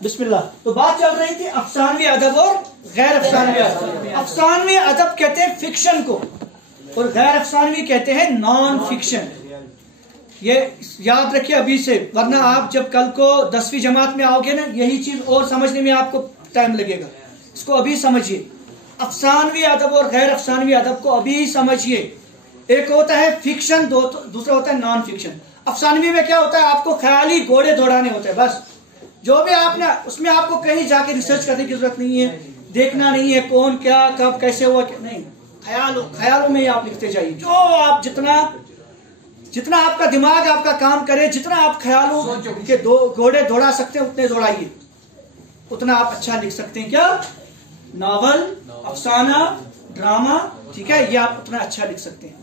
बिस्मिल्लाह। तो बात चल रही थी अफसानवी अदब और गैर अफसानवी अदब। अफसानवी अदब कहते हैं फिक्शन को और गैर अफसानवी कहते हैं नॉन फिक्शन। ये याद रखिए अभी से, वरना आप जब कल को 10वीं जमात में आओगे ना, यही चीज और समझने में आपको टाइम लगेगा। इसको अभी समझिए, अफसानवी अदब और गैर अफसानवी अदब को अभी समझिए। एक होता है फिक्शन, दूसरा होता है नॉन फिक्शन। अफसानवी में क्या होता है, आपको ख्याली घोड़े दौड़ाने होते हैं, बस जो भी आपने उसमें आपको कहीं जाके रिसर्च करने की जरूरत नहीं है, देखना नहीं है कौन क्या कब कैसे हुआ, नहीं, ख्यालों में ही आप लिखते जाइए। जो आप जितना आपका दिमाग आपका काम करे, जितना आप ख्यालों के घोड़े दौड़ा सकते हैं उतने दौड़ाइए, उतना आप अच्छा लिख सकते हैं। क्या नावल, अफसाना, ड्रामा, ठीक है, ये आप उतना अच्छा लिख सकते हैं।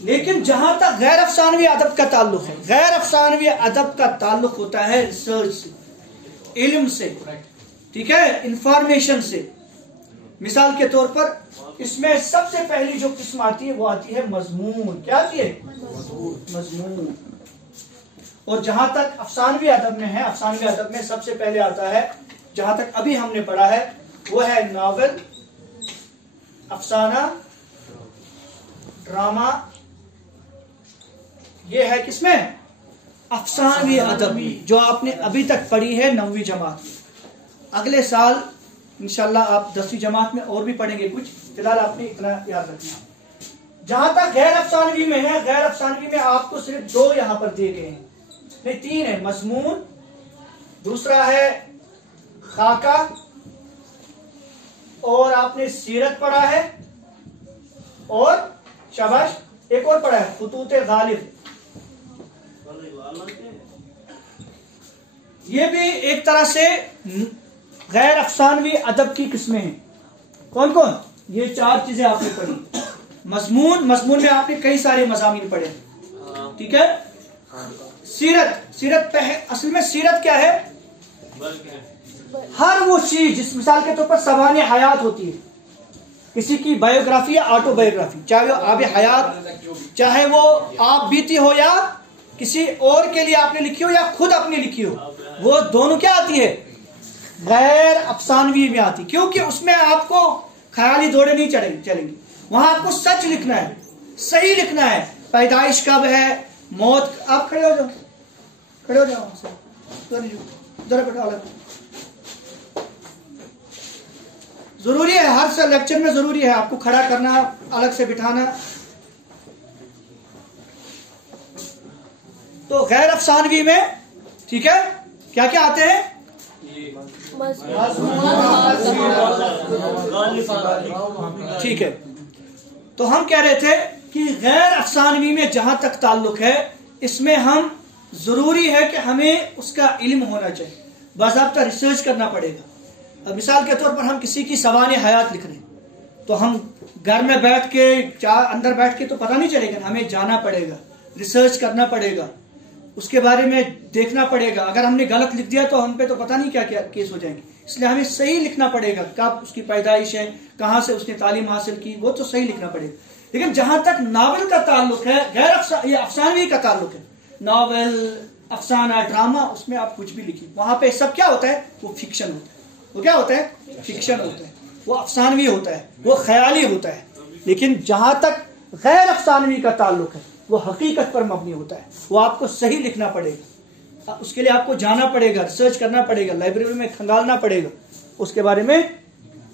लेकिन जहां तक गैर अफसानवी अदब का ताल्लुक है, गैर अफसानवी अदब का ताल्लुक होता है रिसर्च से, इल्म से, ठीक है, इंफॉर्मेशन से। मिसाल के तौर पर इसमें सबसे पहली जो किस्म आती है वो आती है मजमून। क्या आती है? मजमून। और जहां तक अफसानवी अदब में है, अफसानवी अदब में सबसे पहले आता है, जहां तक अभी हमने पढ़ा है, वो है नावल, अफसाना, ड्रामा। ये है किसमें? अफसानवी अदब, जो आपने अभी तक पढ़ी है 9वीं जमात में। अगले साल इंशाल्लाह आप 10वीं जमात में और भी पढ़ेंगे कुछ, फिलहाल आपने इतना याद रखना। जहां तक गैर अफसानवी में है, गैर अफसानवी में आपको सिर्फ 2 यहां पर दिए गए हैं, नहीं 3 है। मजमून, दूसरा है खाका, और आपने सीरत पढ़ा है, और शाबाश एक और पढ़ा है खुतूत गालिब। ये भी एक तरह से गैर अफसानवी अदब की किस्में हैं। कौन कौन? ये 4 चीजें आपने पढ़ी। मजमून में आपने कई सारे मज़ामीन पढ़े, ठीक है। सीरत असल में सीरत क्या है? हर वो चीज जिस, मिसाल के तौर पर सवाने हयात होती है, किसी की बायोग्राफी या ऑटोबायोग्राफी, चाहे वो आबे हयात, चाहे वो आप बीती हो या किसी और के लिए आपने लिखी हो या खुद अपनी लिखी हो, वो दोनों क्या आती है? गैर अफसानवी में आती, क्योंकि उसमें आपको ख्याली दौड़े नहीं चलेंगी। वहां आपको सच लिखना है, सही लिखना है। पैदाइश कब है, मौत, आप खड़े हो जाओ, जरा बैठा। जरूरी है, हर लेक्चर में जरूरी है आपको खड़ा करना, अलग से बिठाना। तो गैर अफसानवी में, ठीक है, क्या क्या आते हैं? ठीक है। तो हम कह रहे थे कि गैर अफसानवी में जहां तक ताल्लुक है, इसमें हम जरूरी है कि हमें उसका इल्म होना चाहिए, बाज़ाब्ता रिसर्च करना पड़ेगा। अब मिसाल के तौर पर हम किसी की सवाने हयात लिख रहे हैं, तो हम घर में बैठ के अंदर बैठ के तो पता नहीं चलेगा, हमें जाना पड़ेगा, रिसर्च करना पड़ेगा, उसके बारे में देखना पड़ेगा। अगर हमने गलत लिख दिया तो हम पे तो पता नहीं क्या क्या केस हो जाएंगे। इसलिए हमें सही लिखना पड़ेगा, कब उसकी पैदाइश है, कहां से उसने तालीम हासिल की, वो तो सही लिखना पड़ेगा। लेकिन जहां तक नावल का ताल्लुक है, ये अफसानवी का ताल्लुक है, नावल, अफसाना, ड्रामा, उसमें आप कुछ भी लिखिए, वहां पे सब क्या होता है? वो फिक्शन होता है। वो क्या होता है? फिक्शन होता है। वो अफसानवी होता है, वो ख्याली होता है। लेकिन जहां तक गैर अफसानवी का ताल्लुक है, वो हकीकत पर मबनी होता है। वो आपको सही लिखना पड़ेगा, उसके लिए आपको जाना पड़ेगा, रिसर्च करना पड़ेगा, लाइब्रेरी में खंगालना पड़ेगा, उसके बारे में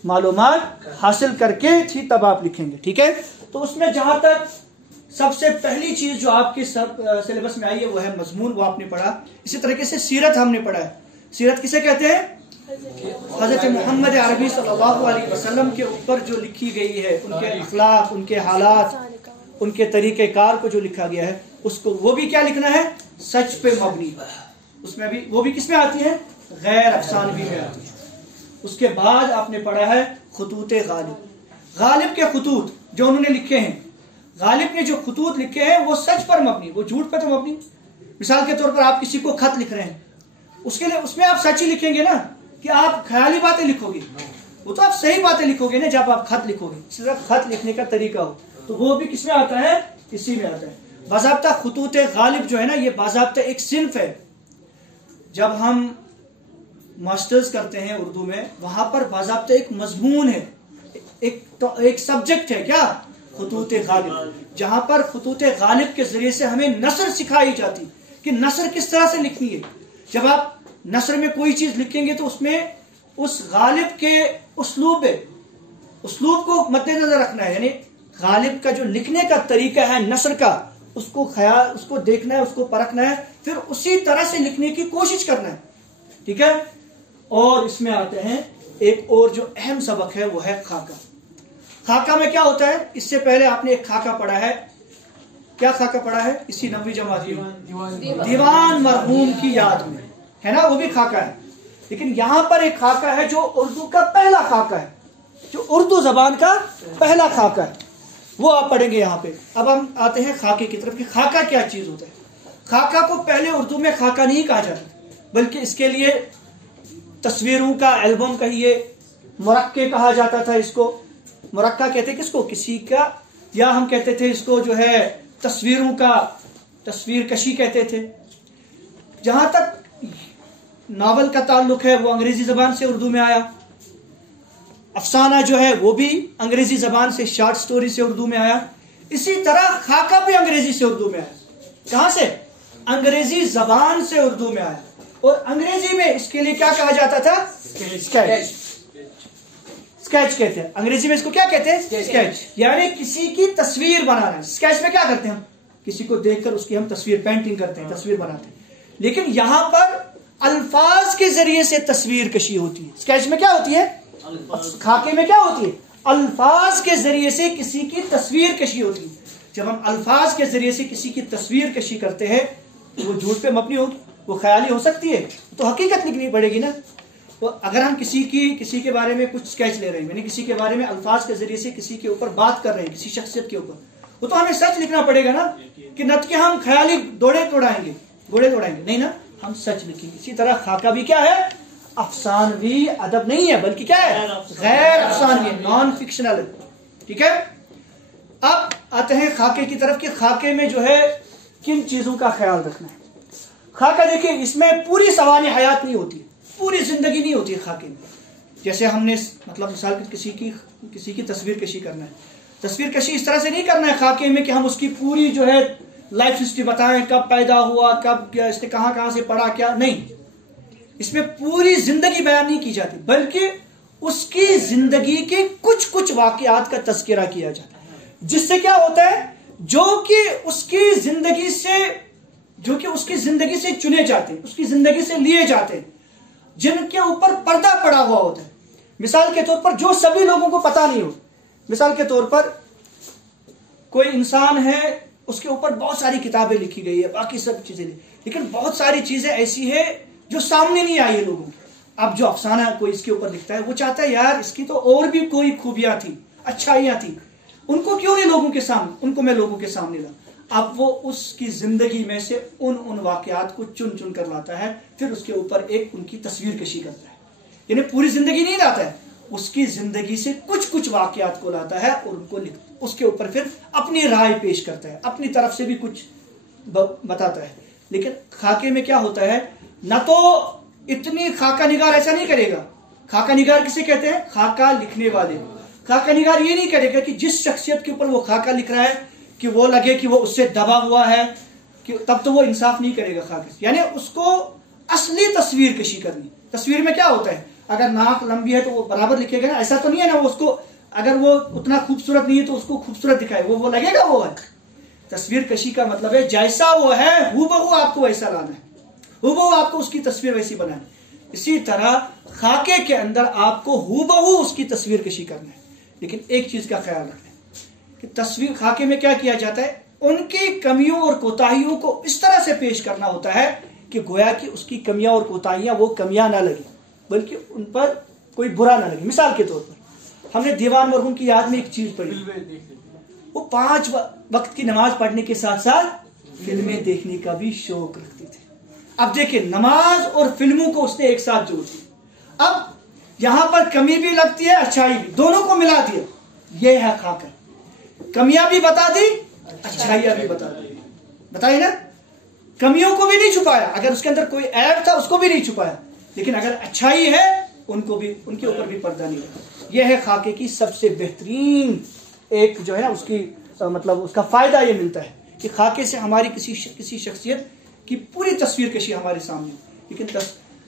मालूमात हासिल करके ही तब आप लिखेंगे, ठीक है। तो उसमें जहां तक सबसे पहली चीज जो आपके सिलेबस में आई है वो है मजमून, वो आपने पढ़ा। इसी तरीके से सीरत हमने पढ़ा है। सीरत किसे कहते हैं? हजरत मोहम्मद अरबी सल्लल्लाहु अलैहि वसल्लम के ऊपर जो लिखी गई है, उनके अखलाक, उनके हालात, उनके तरीके कार को जो लिखा गया है, उसको वो भी क्या लिखना है? सच पे मबनी। उसमें भी वो भी किसमें आती है? गैर अफसानवी में आती है। उसके बाद आपने पढ़ा है खुतूत गालिब। गालिब के खुतूत जो उन्होंने लिखे हैं, गालिब ने जो खुतूत लिखे हैं वो सच पर मबनी, वो झूठ पर तो मबनी। मिसाल के तौर पर आप किसी को खत लिख रहे हैं, उसके लिए उसमें आप सच ही लिखेंगे ना, कि आप ख्याली बातें लिखोगे? वो तो आप सही बातें लिखोगे ना जब आप खत लिखोगे। सिर्फ खत लिखने का तरीका हो तो वो भी किसमें आता है? इसी में आता है। बाज़ाब्ता खुतूत गालिब जो है ना, ये बाज़ाब्ता एक सिन्फ है। जब हम मास्टर्स करते हैं उर्दू में, वहां पर बाज़ाब्ता एक मजमून है, एक सब्जेक्ट है क्या, खुतूत गालिब, जहां पर खुतूत गालिब के जरिए से हमें नसर सिखाई जाती कि नसर किस तरह से लिखनी है। जब आप नसर में कोई चीज लिखेंगे तो उसमें उस गालिब के उस्लूब को मद्देनजर रखना है, यानी गालिब का जो लिखने का तरीका है नसर का, उसको देखना है, उसको परखना है, फिर उसी तरह से लिखने की कोशिश करना है। ठीक है। और इसमें आते हैं एक और जो अहम सबक है वो है खाका। खाका में क्या होता है, इससे पहले आपने एक खाका पढ़ा है, क्या खाका पढ़ा है इसी 9वीं जमात में, दीवान मरहूम की याद में, है ना, वो भी खाका है। लेकिन यहां पर एक खाका है जो उर्दू का पहला खाका है, जो उर्दू जबान का पहला खाका है, वो आप पढ़ेंगे यहाँ पे। अब हम आते हैं खाके की तरफ कि खाका क्या चीज होता है। खाका को पहले उर्दू में खाका नहीं कहा जाता, बल्कि इसके लिए तस्वीरों का एल्बम कहिए, मुरक्के कहा जाता था इसको। मुरक्का कहते किसको, किसी का, या हम कहते थे इसको जो है तस्वीरों का तस्वीर कशी कहते थे। जहां तक नावल का ताल्लुक है वो अंग्रेजी जबान से उर्दू में आया, अफसाना जो है वो भी अंग्रेजी जबान से, शॉर्ट स्टोरी से उर्दू में आया। इसी तरह खाका भी अंग्रेजी से उर्दू में आया। कहां से, अंग्रेजी जबान से उर्दू में आया। और अंग्रेजी में इसके लिए क्या कहा जाता था, स्केच। स्केच कहते हैं अंग्रेजी में, इसको क्या कहते हैं, स्केच, यानी किसी की तस्वीर बनाना। स्केच में क्या करते हैं हम, किसी को देखकर उसकी हम तस्वीर, पेंटिंग करते हैं, तस्वीर बनाते हैं। लेकिन यहां पर अल्फाज के जरिए से तस्वीर कशी होती है। स्केच में क्या होती है, खाके में क्या होती है, अल्फाज के जरिए से किसी की तस्वीर कशी होती है। जब हम अल्फाज के जरिए से किसी की तस्वीर कशी करते हैं तो वो झूठ पे मबनी होगी, वो ख्याली हो सकती है, तो हकीकत लिखनी पड़ेगी ना। तो अगर हम किसी के बारे में कुछ स्केच ले रहे हैं, यानी किसी के बारे में अल्फाज के जरिए से किसी के ऊपर बात कर रहे हैं, किसी शख्सियत के ऊपर, वो तो हमें सच लिखना पड़ेगा ना, कि न कि हम ख्याली घोड़े तोड़ाएंगे नहीं ना, हम सच लिखेंगे। इसी तरह खाका भी क्या है, अफसानवी अदब नहीं है, बल्कि क्या है, गैर अफसानवी, नॉन फिक्शनल। ठीक है। अब आते हैं खाके की तरफ कि खाके में जो है किन चीजों का ख्याल रखना है। खाका देखिए, इसमें पूरी सवानी हयात नहीं होती, पूरी जिंदगी नहीं होती है खाके में। जैसे हमने मतलब मिसाल किसी की तस्वीर कशी करना है, तस्वीर कशी इस तरह से नहीं करना है खाके में कि हम उसकी पूरी जो है लाइफ हिस्ट्री बताएं, कब पैदा हुआ, कब इसने कहां से पढ़ा, क्या नहीं। इसमें पूरी जिंदगी बयान नहीं की जाती, बल्कि उसकी जिंदगी के कुछ कुछ वाकयात का तज़किरा किया जाता है, जिससे क्या होता है, जो कि उसकी जिंदगी से चुने जाते हैं, उसकी जिंदगी से लिए जाते हैं, जिनके ऊपर पर्दा पड़ा हुआ होता है। मिसाल के तौर पर जो सभी लोगों को पता नहीं हो, मिसाल के तौर पर कोई इंसान है, उसके ऊपर बहुत सारी किताबें लिखी गई है, बाकी सब चीजें, लेकिन बहुत सारी चीजें ऐसी है जो सामने नहीं आई है लोगों की। अब जो अफसाना कोई इसके ऊपर लिखता है, वो चाहता है यार इसकी तो और भी कोई खूबियां थी, अच्छाइयां थी, उनको क्यों नहीं लोगों के सामने, उनको मैं लोगों के सामने ला। अब वो उसकी जिंदगी में से उन वाकयात को चुन चुन कर लाता है, फिर उसके ऊपर एक उनकी तस्वीर कशी करता है। यानी पूरी जिंदगी नहीं लाता है, उसकी जिंदगी से कुछ कुछ वाकयात को लाता है और उनको उसके ऊपर फिर अपनी राय पेश करता है, अपनी तरफ से भी कुछ बताता है। लेकिन खाके में क्या होता है, ना तो इतनी खाका निगार ऐसा नहीं करेगा। खाका निगार किसे कहते हैं, खाका लिखने वाले। खाका निगार ये नहीं करेगा कि जिस शख्सियत के ऊपर वो खाका लिख रहा है कि वो लगे कि वो उससे दबा हुआ है, कि तब तो वो इंसाफ नहीं करेगा खाके से। यानी उसको असली तस्वीर कशी करनी। तस्वीर में क्या होता है, अगर नाक लंबी है तो वो बराबर लिखेगा ना, ऐसा तो नहीं है ना, वो उसको अगर वो उतना खूबसूरत नहीं है तो उसको खूबसूरत दिखाए, वो लगेगा वो है। तस्वीर कशी का मतलब है जैसा वो है हूबहू आपको वैसा लाना है, हूबहू आपको उसकी तस्वीर वैसी बनानी। इसी तरह खाके के अंदर आपको हूबहू उसकी तस्वीर कशी करना है। लेकिन एक चीज का ख्याल रखना है कि तस्वीर खाके में क्या किया जाता है, उनकी कमियों और कोताहियों को इस तरह से पेश करना होता है कि गोया कि उसकी कमियां और कोताहियां वो कमियां ना लगे, बल्कि उन पर कोई बुरा ना लगे। मिसाल के तौर पर हमने दीवान मरहूम की याद में एक चीज पढ़ी, वो 5 वक्त की नमाज पढ़ने के साथ साथ फिल्में देखने का भी शौक रखते थे। अब देखिए, नमाज और फिल्मों को उसने एक साथ जोड़ दिया। अब यहां पर कमी भी लगती है, अच्छाई भी, दोनों को मिला दिया। यह है खाका, कमियां भी बता दी, अच्छाइयां भी बता दी। बताइए ना, कमियों को भी नहीं छुपाया, अगर उसके अंदर कोई ऐब था उसको भी नहीं छुपाया, लेकिन अगर अच्छाई है उनको भी, उनके ऊपर भी पर्दा नहीं है। यह है खाके की सबसे बेहतरीन एक जो है ना उसकी मतलब उसका फायदा ये मिलता है कि खाके से हमारी किसी शख्सियत की पूरी तस्वीर कशी हमारे सामने। लेकिन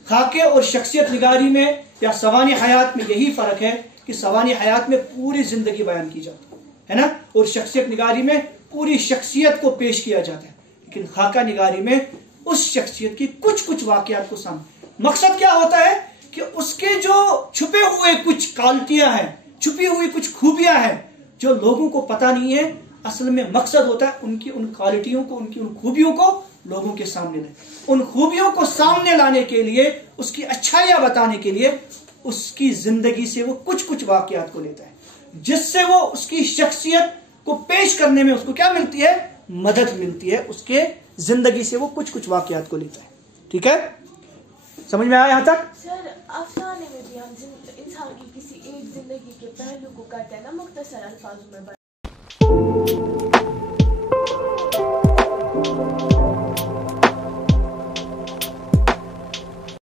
खाके और शख्सियत निगारी में या सवानी हयात में यही फर्क है कि सवानी हयात में पूरी जिंदगी बयान की जाती है ना, और शख्सियत निगारी में पूरी शख्सियत को पेश किया जाता है। लेकिन खाका निगारी में उस शख्सियत की कुछ कुछ वाकयात को सामने, मकसद क्या होता है कि उसके जो छुपे हुए कुछ क्वालिटियां हैं, छुपी हुई कुछ खूबियां हैं जो लोगों को पता नहीं है, असल में मकसद होता है उनकी उन क्वालिटियों को, उनकी उन खूबियों को लोगों के सामने लाए। उन खूबियों को सामने लाने के लिए, उसकी अच्छाइयां बताने के लिए उसकी जिंदगी से वो कुछ कुछ वाकयात को लेता है, जिससे वो उसकी शख्सियत को पेश करने में उसको क्या मिलती है, मदद मिलती है। उसके जिंदगी से वो कुछ कुछ वाकयात को लेता है। ठीक है, समझ में आया यहां तक? सर अफसाने में भी हम इंसान की किसी एक जिंदगी के पहलू को करते हैं ना मुख्तसर अल्फाजों में।